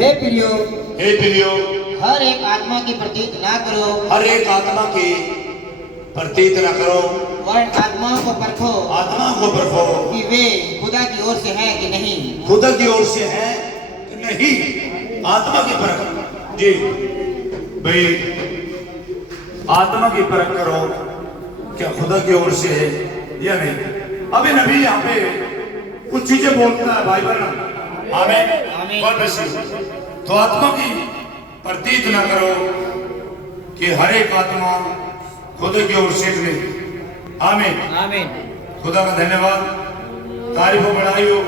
हे प्रियो, हे प्रियो, हर एक आत्मा की प्रतीत ना करो, हर एक आत्मा की प्रतीत न करो, वरन आत्माओं को परखो आत्मा को परखो कि वे खुदा की ओर से है कि नहीं। खुदा की ओर से है कि नहीं। आत्मा की परख जी भाई, आत्मा की परख करो क्या खुदा की ओर से है या नहीं। अभी नबी यहाँ पे कुछ चीजें बोलता है भाई बहन, आमीन, गॉड ब्लेस यू। तो आत्मा की प्रतीत ना करो कि हर एक आत्मा खुदा की ओर से नहीं। आमीन, आमीन। खुदा का धन्यवाद, तारीफ हो, बढ़ाई हो,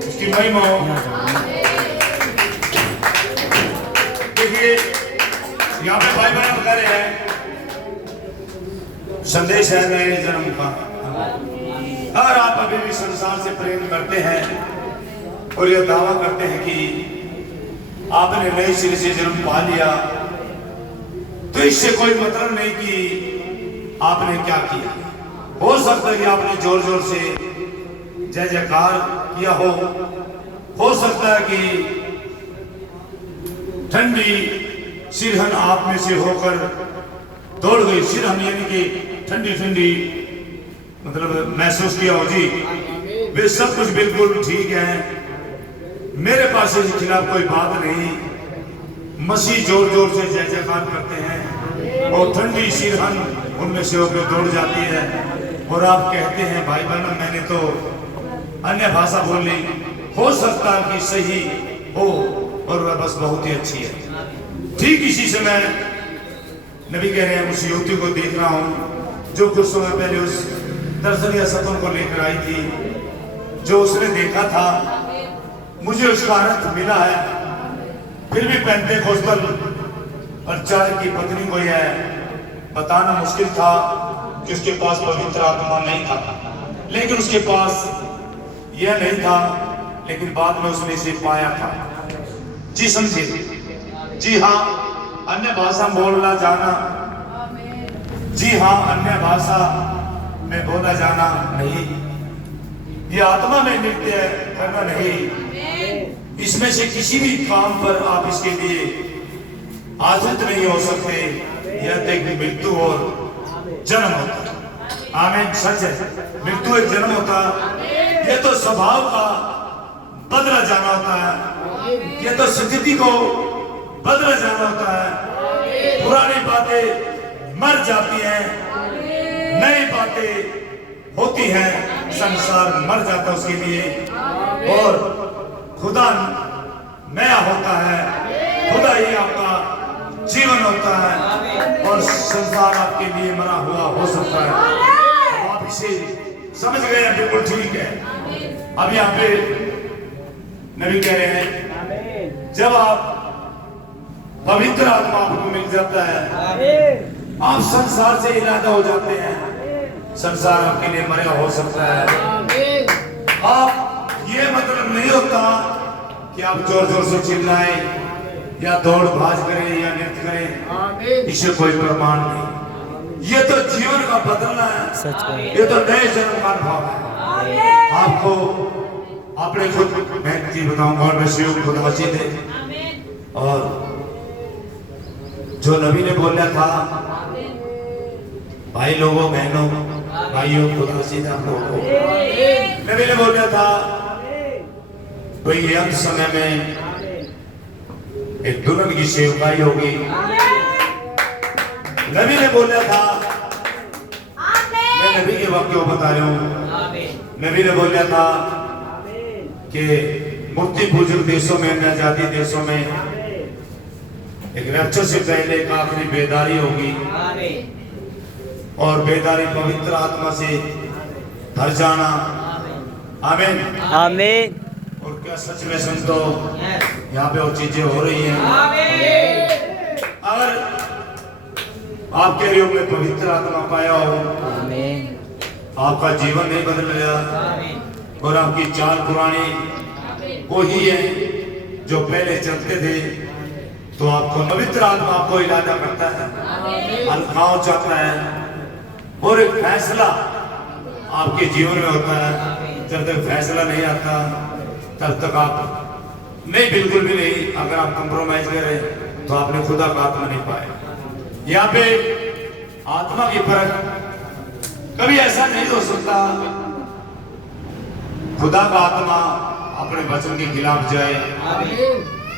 उसकी महिमा हो। देखिए यहाँ पे भाई बहन बता रहे हैं, संदेश है नए जन्म का। अगर आप अभी भी संसार से प्रेम करते हैं और यह दावा करते हैं कि आपने नए सिरे से जन्म पा लिया, तो इससे कोई मतलब नहीं कि आपने क्या किया। हो सकता है कि आपने जोर जोर से जय जयकार किया हो सकता है कि ठंडी सिरहन आप में से होकर दौड़ गई। सिरहन यानी कि ठंडी ठंडी मतलब महसूस किया हो जी। वे सब कुछ बिल्कुल ठीक है, मेरे पास इसके खिलाफ कोई बात नहीं। मसीह जोर जोर से जय जयकार करते हैं और ठंडी सिरहन उनमें से होकर दौड़ जाती है और आप कहते हैं भाई बहन मैंने तो अन्य भाषा बोली। हो सकता है कि सही हो और वह बस बहुत ही अच्छी है। ठीक इसी समय नबी कह रहे हैं, उस युवती को देख रहा हूं जो कुछ समय पहले उस दर्शन या सपन को लेकर आई थी। जो उसने देखा था मुझे उसका अर्थ मिला है। फिर भी पेंतेकोस्टल प्रचारक की पत्नी को यह बताना मुश्किल था कि उसके पास पवित्र आत्मा नहीं था, लेकिन उसके पास यह नहीं था, लेकिन बाद में उसने इसे पाया था। जी समझे? जी हाँ, अन्य भाषा बोलना जाना, जी हाँ, अन्य भाषा में बोला जाना नहीं, ये आत्मा में नृत्य करना नहीं। इसमें से किसी भी काम पर आप इसके लिए आश्रित नहीं हो सकते। यह तक मृत्यु और जन्म होता है। आमीन, सच है, मृत्यु एक जन्म होता है। यह तो स्वभाव का बदला जाना होता है, यह तो स्थिति को बदला जाना होता है। पुरानी बातें मर जाती हैं, नई बातें होती हैं। संसार मर जाता है उसके लिए और खुदा नया होता है। खुदा ही आपका जीवन होता है और संसार आपके लिए मरा हुआ हो सकता है। आप इसे समझ गए हैं, बिल्कुल ठीक है। अब यहाँ पे नबी कह रहे हैं, जब आप पवित्र आत्मा आपको मिल जाता है, आप संसार से इलादा हो जाते हैं। संसार आपके लिए मरा हो सकता है। आप ये मतलब नहीं होता कि आप जोर जोर से चिल्लाएं या दौड़ भाज करें या नृत्य करें, इससे कोई प्रमाण नहीं। ये तो जीवन का बदलना है, ये तो नए जन्म का अनुभव है। आपको अपने खुद मैं जी बताऊं, गॉड ब्लेस यू, खुद हंसी दे। और जो नबी ने बोला था, भाई लोगों बहनों भाइयों, खुद हंसी दे आप लोगों को। नबी ने बोला था भाई अंत समय में एक दुल्हन की सेवकाई होगी। नबी ने बोला था, मैं नबी के वाक्य को बता रहा हूँ। नबी ने बोला था कि मूर्ति पूजक देशों में, अन्य जाति देशों में एक रैप्चर से पहले एक आखिरी बेदारी होगी और बेदारी पवित्र आत्मा से भर जाना। आमीन, आमीन। और क्या सच में सुन तो यहाँ पे वो चीजें हो रही हैं। अगर आप कह रहे हो मैं पवित्र आत्मा पाया हो, आपका जीवन नहीं बदल गया और आपकी चाल पुरानी वही है जो पहले चलते थे, तो आपको पवित्र आत्मा आपको इलाजा करता है, अलगाव चाहता है और एक फैसला आपके जीवन में होता है। जब तक फैसला नहीं आता तब तक आप नहीं, बिल्कुल भी नहीं। अगर आप कंप्रोमाइज करें तो आपने खुदा का आत्मा नहीं पाया। यहाँ पे आत्मा की परख कभी ऐसा नहीं हो सकता खुदा का आत्मा अपने वचन के खिलाफ जाए।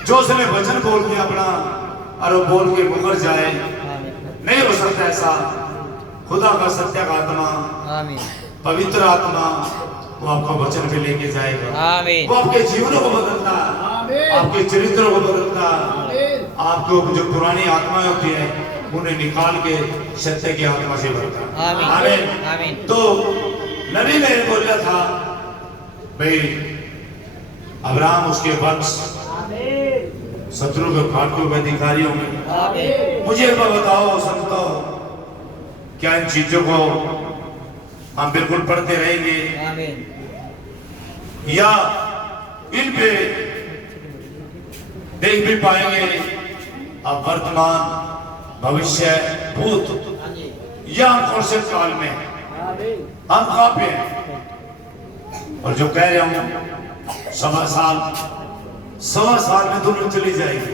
जो उसने वचन बोल के अपना और वो बोल के मुकर जाए, नहीं हो सकता ऐसा। खुदा का सत्य का आत्मा, पवित्र आत्मा वो आपको वचन पे लेके जाएगा। वो आपके जीवनों को बदलता है, आपके चरित्रों को बदलता है। आपको जो पुरानी आत्माएं होती है उन्हें निकाल के सत्य की आत्मा से भरता है। आमीन। तो नबी ने बोला था भाई अब्राहम उसके वंश शत्रु के फाटकों के अधिकारियों में। मुझे बताओ संतो, क्या इन चीजों को हम बिल्कुल पढ़ते रहेंगे या इन पे देख भी पाएंगे? अब वर्तमान, भविष्य, भूत या हम कौन से काल में हम कहां पे हैं? और जो कह रहा हूं 1.25 साल में दुनिया चली जाएगी,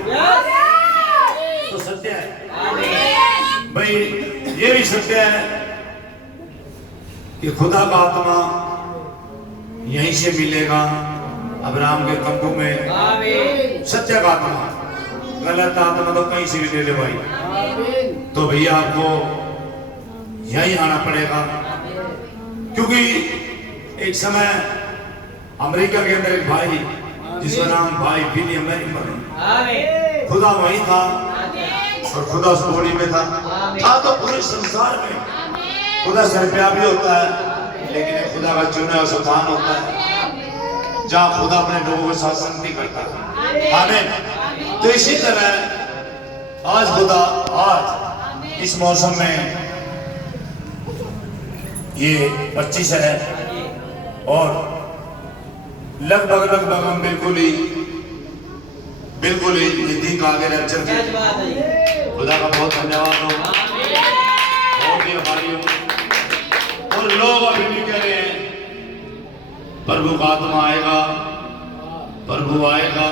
तो सत्य है भाई। ये भी सत्य है कि खुदा का आत्मा यहीं से मिलेगा अब्राहम के तंबू में। सत्य का आत्मा, गलत आत्मा तो कहीं से भी ले ले भाई, तो भैया आपको यहीं आना पड़ेगा। क्योंकि एक समय अमेरिका के अंदर एक भाई जिसका नाम भाई विलियम मैरी, खुदा वहीं था और खुदा उस बॉडी में था तो पूरे संसार में खुदा सर्वव्यापी होता है, लेकिन एक खुदा का चुना हुआ स्थान होता है जहाँ खुदा अपने लोगों के साथ संगति करता है। आमीन। तो इसी तरह आज खुदा आज इस मौसम में ये 25 है और लगभग हम बिल्कुल ही निधि का आगे रह के खुदा का बहुत धन्यवाद हो, बहुत ही आभारी हो। और लोग अभी भी कह रहे हैं प्रभु का आत्मा आएगा, प्रभु आएगा।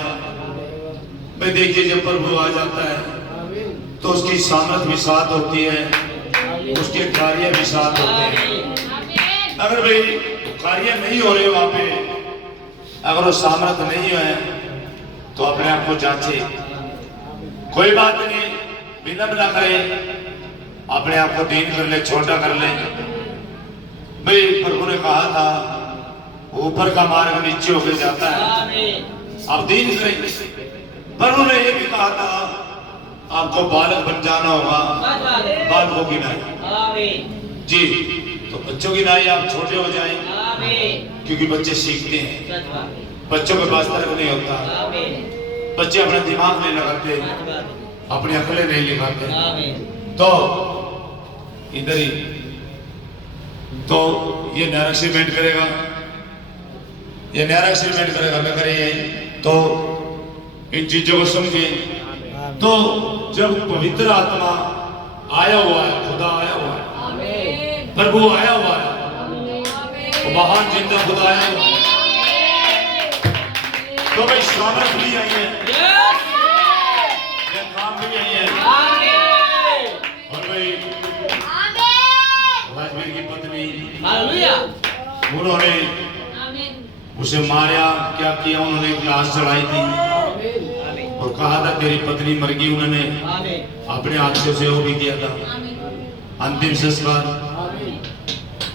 मैं देखिए जब प्रभु आ जाता है तो उसकी सामर्थ भी साथ होती है, उसके कार्य भी साथ होते हैं। अगर भाई कार्य नहीं हो रहे वहां पे, अगर वो सामर्थ नहीं है तो अपने आप को जांचे। कोई बात नहीं, विनम्र ना करें, अपने आप को दीन कर ले, छोटा कर ले। भाई प्रभु ने कहा था ऊपर का मार्ग नीचे होकर जाता है, आप दीन करेंगे। प्रभु ने ये भी कहा था आपको बालक बन जाना होगा, बालकों की नाई जी। तो बच्चों की नाई आप छोटे हो जाएं, क्योंकि बच्चे सीखते हैं, बच्चों के पास तर्क नहीं होता, बच्चे अपना दिमाग नहीं लगाते, अपनी अकलें नहीं लगाते। तो इधर ही तो ये नया एक्सपेरिमेंट करेगा, ये नया एक्सपेरिमेंट करेगा, मैं करेंगे तो इन चीजों को समझे। तो जब पवित्र आत्मा आया हुआ है, खुदा आया हुआ है, प्रभु आया हुआ है, तो महान जिंदा खुदा आया हुआ है, तो भाई सामर्थ भी आई है, काम भी आई है। और भाई राजवीर की पत्नी, उन्होंने उसे मारा, क्या किया, उन्होंने एक लाश चढ़ाई थी और कहा था तेरी पत्नी मर गई। उन्होंने अपने हाथ से उसे वो भी किया था, अंतिम संस्कार।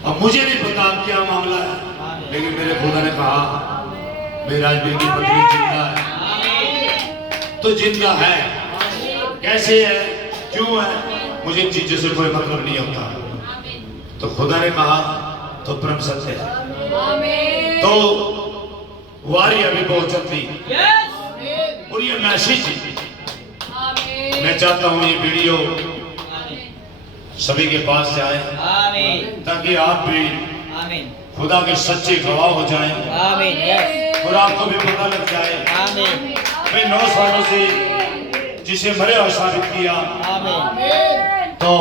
अब मुझे नहीं पता क्या मामला है, लेकिन मेरे खुदा ने कहा मेरी राजवीर की पत्नी जिंदा है, तो जिंदा है। कैसे है, क्यों है, मुझे इन चीजों से कोई मतलब नहीं होता। तो खुदा ने कहा तो परम सत्य है। तो वारी अभी बहुत थी और ये मैसेज मैं चाहता हूँ ये वीडियो सभी के पास जाए, ताकि आप भी खुदा के सच्चे गवाह हो जाएं और आपको भी पता लग जाए। मैं 9 सालों से जिसे मरे और साबित किया तो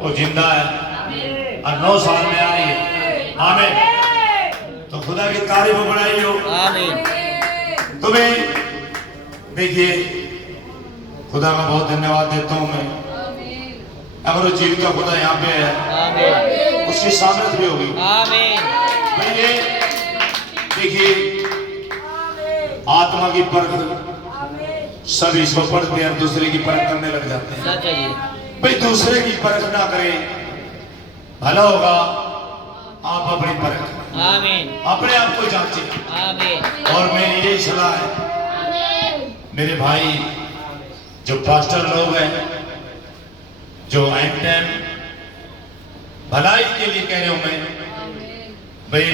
वो जिंदा है और 9 साल में आ रही है। आमीन। तो खुदा की तारीफ बढ़ाई हो। आमीन। तो तो मैं देखिए खुदा का बहुत धन्यवाद देता हूं मैं। अगर वो जीवित खुदा यहाँ पे है, उसकी सामर्थ भी होगी। भाई ये देखिए आत्मा की परख सब इसको पढ़ते हैं, दूसरे की परख करने लग जाते हैं। भाई दूसरे की परख ना करें, भला होगा आप अपनी परख अपने आप को जांचें। और मेरी यही सलाह है मेरे भाई जो पास्टर लोग हैं, जो एंड टाइम भलाई के लिए कह रहे हो, मैं भाई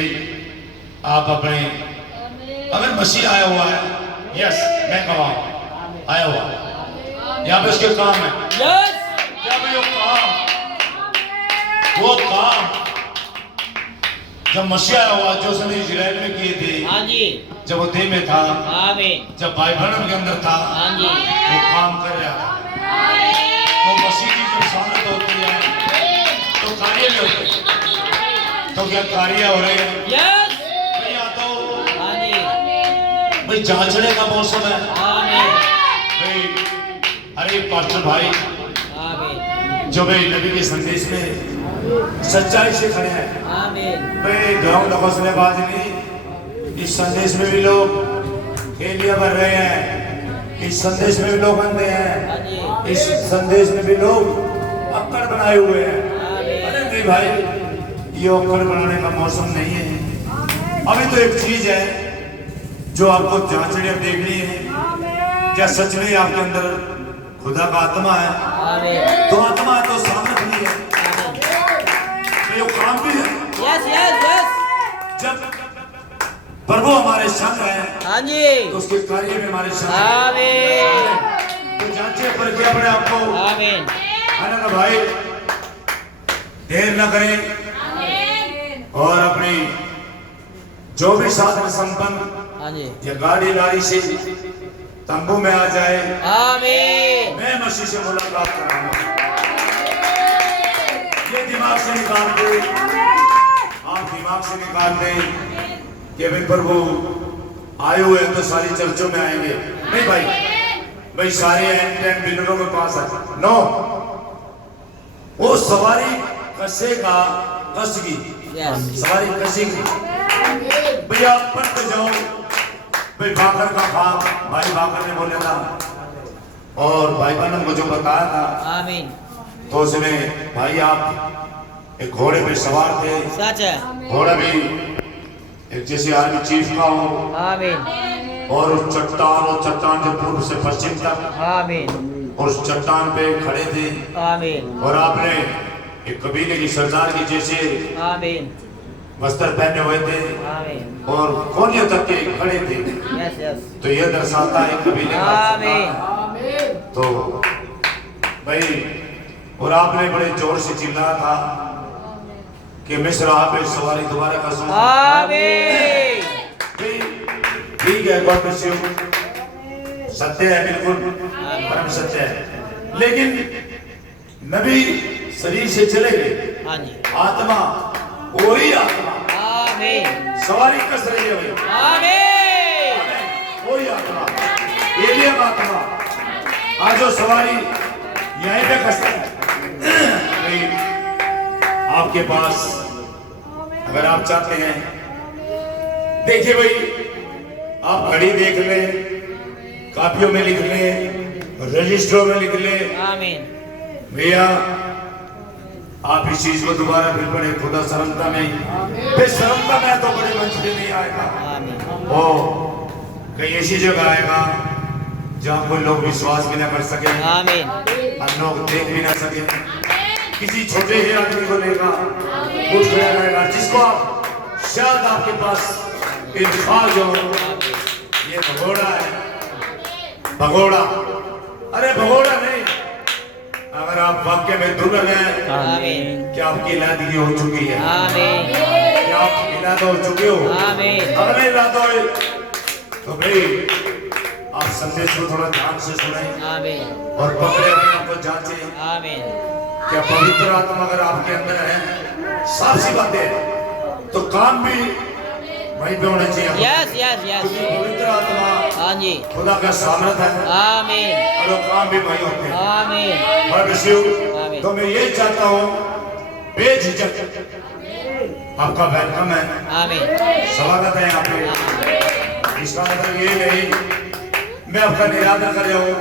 आप अपने अगर मसीह आया हुआ है, यस मैं गवाह आया हुआ यहाँ पे उसके काम है। क्या भाई वो काम जब मसीह आया हुआ जो उसने इजराइल में किए थे, जब वो देह में था, जब भाई ब्रनम के अंदर था, वो काम कर रहा था। तो मसीह की जब सामर्थ होती है तो कार्य भी होते हैं। तो क्या कार्य हो रहे हैं? भाई आता हो भाई जांचने का मौसम है। भाई अरे पास्टर भाई जो भाई नबी के संदेश में सच्चाई से खड़े हैं, भाई गाँव नकसने बाज नहीं, इस संदेश में भी लोग खेलियां भर रहे हैं, इस संदेश में भी लोग अंधे हैं, इस संदेश में भी लोग अक्कड़ बनाए हुए हैं। अरे नहीं भाई, ये अक्कड़ बनाने का मौसम नहीं है। अभी तो एक चीज है जो आपको जांचनी और देखनी है, क्या सच में आपके अंदर खुदा का आत्मा है? तो आत्मा है तो सामर्थ भी है, तो ये काम भी है। जब प्रभु हमारे संग है तो उसके कार्य में हमारे संग है। तो जांचे पर क्या अपने आपको है ना भाई, देर न करें और अपनी जो भी साधन संपन्न या गाड़ी लाड़ी से तंबू में आ जाए। मैं मसीह से मुलाकात कराऊंगा, ये दिमाग से निकाल दे, आप दिमाग से निकाल दें कि भाई प्रभु आए हुए तो सारी चर्चों में आएंगे। नहीं भाई, भाई सारे एंड टाइम बिल्डरों के पास आए नो, वो सवारी कसेगा कसगी, सवारी कसेगी। भैया पढ़ते जाओ, भाई भाकर का भाग भाई भाकर ने बोला था और भाई बहन मुझे बताया था। तो उसमें भाई आप एक घोड़े पे सवार थे, घोड़ा भी एक जैसे आर्मी चीफ का हो, और उस चट्टान जो पूर्व से पश्चिम तक, और उस चट्टान पे खड़े थे, और आपने एक कबीले की सरदार की जैसे वस्त्र पहने हुए थे और कोनियों तक के खड़े थे। तो यह दर्शाता है कबीले का। तो भाई और आपने बड़े जोर से चिल्लाया था कि मिस्र आप सवारी दोबारा कर सकूं। ठीक है, गॉड ब्लेस यू, सत्य है, बिल्कुल परम सत्य है। लेकिन नबी शरीर से चले गए, आत्मा वही आत्मा सवारी कस रही है वही आत्मा, एलिया का आत्मा आज जो सवारी यहीं पे कसता है। आपके पास अगर आप चाहते हैं, देखिए भाई आप घड़ी देख लें, कापियों में लिख लें, रजिस्टरों में लिख लें, भैया आप इस चीज को दोबारा फिर पढ़े, खुदा शर्मता नहीं, बेशर्मता में तो बड़े मंच पे नहीं आएगा। वो कहीं ऐसी जगह आएगा जहाँ कोई लोग विश्वास भी ना कर सके, हम लोग देख भी ना सके। किसी छोटे ही आदमी को लेगा, कुछ खड़ा रहेगा जिसको आप शायद आपके पास इल्फाज हो, ये भगोड़ा है, भगोड़ा, अरे भगोड़ा नहीं, अगर आप वाक्य में दुर्लभ हैं, क्या आपकी इलादगी हो चुकी है, क्या आप इलाद हो चुके हो, अगर नहीं इलाद हो तो भाई आप संदेश को थोड़ा ध्यान से सुने और पकड़े अपने आप को जांचे। क्या पवित्र आत्मा अगर आपके अंदर है, साफ सी बात है, तो काम भी वहीं पे होना चाहिए। यस पवित्र आत्मा जी। खुदा का सामर्थ है आमीन और वो काम भी वही होते हैं। आमीन और विष्णु आमीन। तो मैं यही चाहता हूँ बेझिझक आपका वेलकम है, आमीन स्वागत है यहाँ पे। इसका मतलब ये नहीं मैं आपका निरादर कर रहा हूँ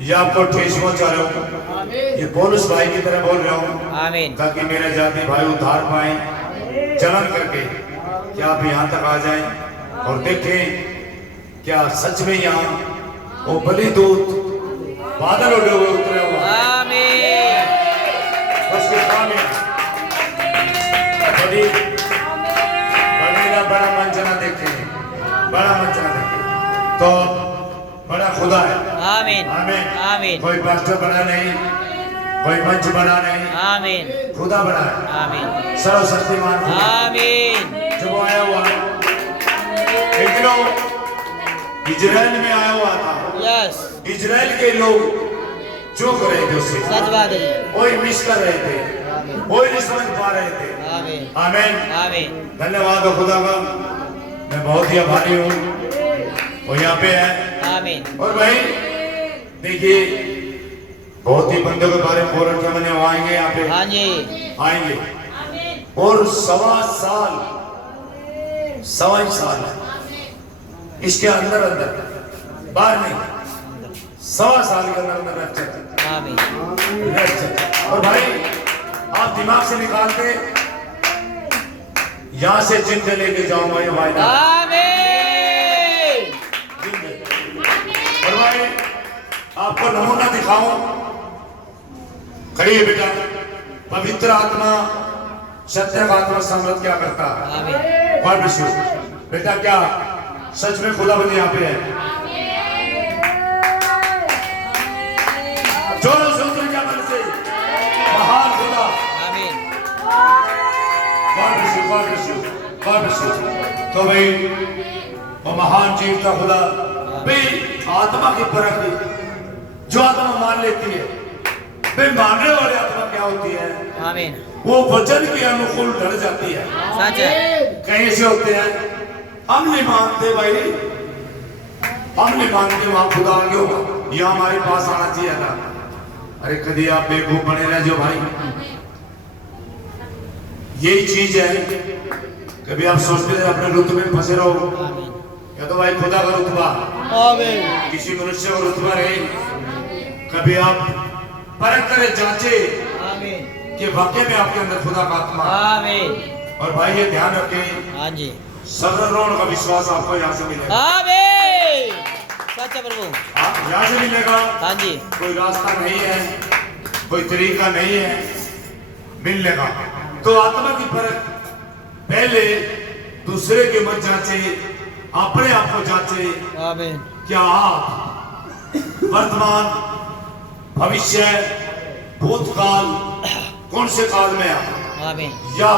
या आपको ठेस पहुंचा रहा हूँ, ये पौलुस भाई की तरह बोल रहा हूँ आमीन ताकि मेरे जाति भाई उद्धार पाए चलन करके कि आप यहाँ तक आ जाएं और देखें क्या सच में यहाँ वो बलि दूत बादल उड़े हुए उतरे हुए हैं। आमीन उसके सामने बड़ी बड़ा मंच ना देखे, बड़ा मंच ना देखे तो बड़ा खुदा है। आमीन आमीन आमीन कोई पास्टर बना नहीं, कोई मंच बना नहीं, आमीन खुदा बना है, आमीन सर्वशक्तिमान खुदा आमीन जब वो आया हुआ एक दिन इजराइल में आया हुआ था। यस इजराइल के लोग चूक रहे थे उससे, सच बात है जी। वही मिस कर रहे थे, वही नहीं समझ पा रहे थे। आमीन आमीन आमीन धन्यवाद हो खुदा का, मैं बहुत ही आभारी हूँ वो यहाँ पे है। आमीन और भाई देखिए बहुत ही बंदों के बारे में बोल रखे मैंने, वो आएंगे यहाँ पे, हाँ जी आएंगे और सवा साल है इसके अंदर अंदर, बाहर नहीं, सवा साल के अंदर अंदर रख आमीन और भाई आप दिमाग से निकाल के यहाँ से जिंदे लेके जाऊंगा ये वायदा। आमीन जिंदे। और भाई आपको नमूना दिखाऊं, खड़ी है बेटा, पवित्र आत्मा सत्य का आत्मा समृद्ध क्या करता है। आमीन गॉड ब्लेस यू बेटा, क्या सच में खुदा बंद यहाँ पे है? जोरों से उतर क्या मन से महान खुदा। आमीन God bless you, God bless you, God bless you. तो भाई वो महान जीवता खुदा भाई आत्मा की परख जो आत्मा मान लेती है, भाई मानने वाली आत्मा क्या होती है? आमीन वो वचन के अनुकूल ढल जाती है। सच है कहीं ऐसे होते हैं हम नहीं मानते भाई, हम नहीं मानते वहां खुदा आगे होगा, ये हमारे पास आना चाहिए ना। अरे कभी आप बेवकूफ बने रह जो भाई, यही चीज है। कभी आप सोचते रहे अपने रुतबे में फंसे रहो, आमीन या तो भाई खुदा का रुतबा, आमीन किसी मनुष्य का रुतबा रहे। कभी आप परख करे जांचे आमीन कि वाकई में आपके अंदर खुदा का आत्मा। आमीन और भाई ये ध्यान रखें, हाँ जी सर्वरोण का विश्वास आपको यहाँ से मिलेगा। आमीन सच है प्रभु आप यहाँ से मिलेगा, हाँ जी कोई रास्ता नहीं है, कोई तरीका नहीं है मिलने का। तो आत्मा की परख पहले दूसरे के मत जांचे, अपने आप को जांचे। आमीन क्या आप वर्तमान, भविष्य, भूतकाल, कौन से काल में आप, आमीन या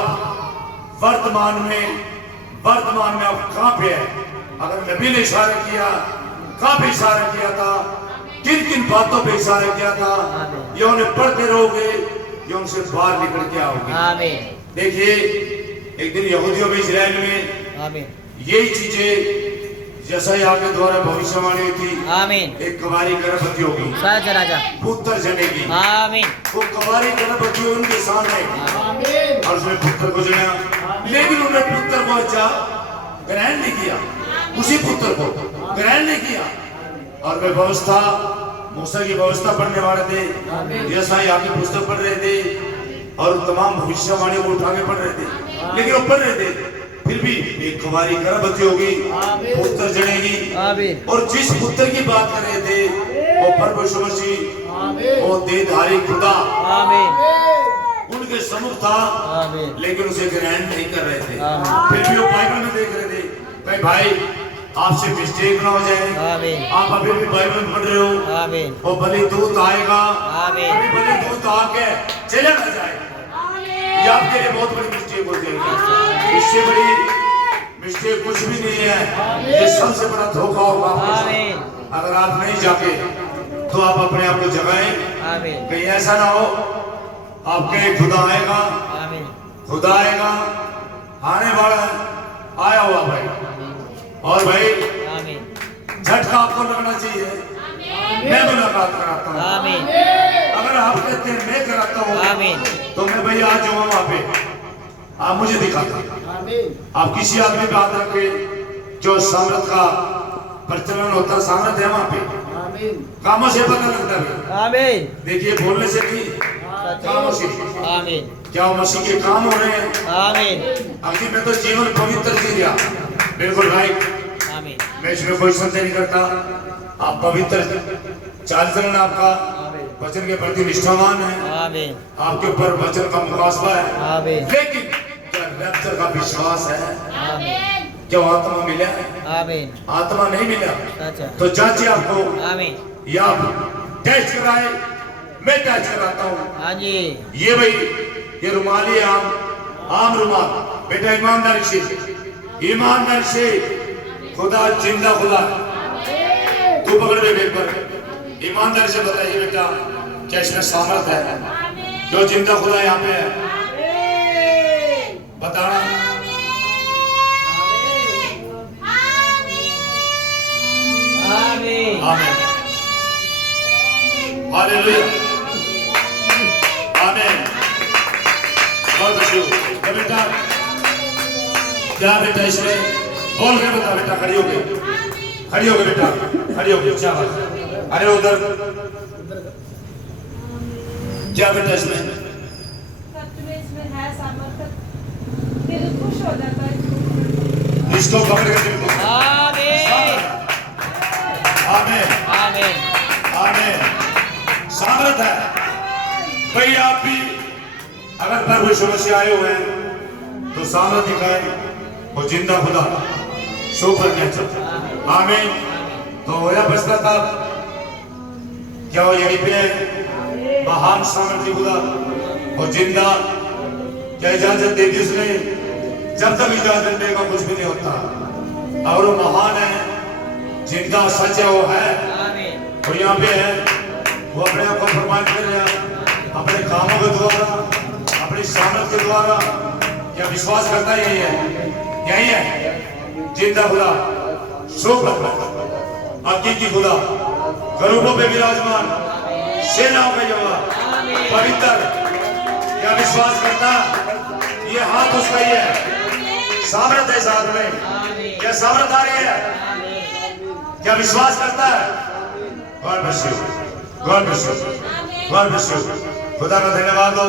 वर्तमान में आप कहां पे है? अगर नबी ने इशारा किया, कहां पे इशारा किया था, किन किन बातों पे इशारा किया था, ये उन्हें पढ़ते रहोगे, ये उनसे बाहर निकल के आओगे। आमीन देखिए एक दिन यहूदियों में, इजराइल में आमीन यही चीजें जैसा यहाँ के द्वारा भविष्यवाणी हुई थी, आमीन एक कुंवारी गर्भवती होगी, सच है राजा पुत्र जनेगी। आमीन वो कुंवारी गर्भवती हुई उनके सामने और उसने पुत्र को जन्मा, लेकिन उन्हें पुत्र को अच्छा ग्रहण नहीं किया, उसी पुत्र को ग्रहण नहीं किया। और वे व्यवस्था, मूसा की व्यवस्था पढ़ने वाले थे, जैसा यहाँ की पुस्तक पढ़ रहे थे और तमाम भविष्यवाणियों को उठा के पढ़ रहे थे, लेकिन वो पढ़ रहे थे फिर भी एक कुंवारी गर्भवती होगी, पुत्र जनेगी। आमीन और जिस पुत्र की बात कर रहे थे वो प्रभु यीशु मसीह, वो देहधारी खुदा आमीन उनके सम्मुख था, आमीन लेकिन उसे ग्रहण नहीं कर रहे थे। आमीन फिर भी वो बाइबल में देख रहे थे। भाई आपसे मिस्टेक ना हो जाए, आमीन आप अभी भी बाइबल पढ़ रहे हो, आमीन वो बलि दूत आएगा, आमीन अभी बलि दूत आके चले ना जाए, ये आपके लिए बहुत बड़ी मिस्टेक हो जाएगी। इससे बड़ी मिस्टेक कुछ भी नहीं है, ये सबसे बड़ा धोखा होगा आपके साथ। आमीन अगर आप नहीं जाके तो आप अपने आप को जगाएं, आमीन कहीं ऐसा ना हो आपके खुदा आएगा, आमीन खुदा आएगा, आने वाला है, आया हुआ भाई। और भाई आमीन झटका आपको लगना चाहिए। मैं मुलाकात कराता हूँ। आमीन अगर आप कहते हैं मैं कराता हूँ आमीन तो मैं भैया आ जाऊंगा वहां पे, आप मुझे दिखाता। आप किसी आदमी पे हाथ रखे जो सामर्थ का प्रचलन होता है, सामर्थ है वहां पे, कामों से पता लगता है। आमीन देखिए बोलने से नहीं, कामों से। आमीन क्या वो मसीह के काम हो रहे हैं? आमीन अभी मैं तो जीवन पवित्र जी लिया, बिल्कुल राइट। आमीन मैं इसमें कोई संदेह नहीं करता। आप पवित्र चाल चलन आपका वचन के प्रति निष्ठावान है, आमीन आपके ऊपर वचन का मुकाबला है। आमीन लेकिन क्या रैप्चर का विश्वास है? आमीन क्या आत्मा मिला है? आमीन आत्मा नहीं मिला अच्छा तो जांचिए आपको, आमीन या आप टेस्ट कराए, मैं टेस्ट कराता हूँ। हाँ जी ये भाई ये रुमाली है, आम रुमाल। बेटा ईमानदारी से खुदा जिंदा खुदा तू पकड़ ले मेरे पर। ईमानदारी से बताइए बेटा क्या इसमें सामर्थ है? जो जिंदा खुदा यहाँ पे है बताना। आमीन आमीन हालेलुया आमीन। और बच्चों तो बेटा क्या बेटा इसमें बोल के बता बेटा, खड़ी हो गई बेटा, खड़ी हो गई। क्या बात? अरे उधर क्या बेटा इसमें? इसमें है सामर्थ्य, दिल खुश हो जाता है। इसको पकड़ के दिल को आमीन आमीन आमीन आमीन। सामर्थ है भाई। आप भी अगर प्रभु यीशु मसीह आए हुए हैं तो सामर्थ दिखाए, वो जिंदा खुदा सुपर नेचर। आमीन। तो होया बचता था क्या वो यहीं पे है? महान सामर्थ्य खुदा वो जिंदा। क्या इजाजत दे दी उसने? जब तक इजाजत देगा कुछ भी नहीं होता। और वो महान है, जिंदा सच है, वो है, आमीन वो यहाँ पे है। वो अपने आप को प्रमाण कर रहा अपने कामों के द्वारा, अपनी सामर्थ के द्वारा। क्या विश्वास करता यही है जिंदा खुदा, सुपर हकीकी खुदा, करूबों पे विराजमान, सेनाओं में यहोवा, पवित्र। क्या विश्वास करता? ये हाथ उसका ही है, सामर्थ है साथ में। क्या सामर्थ आ रही है? क्या विश्वास करता है? God bless you, God bless you, God bless you. खुदा का धन्यवाद हो।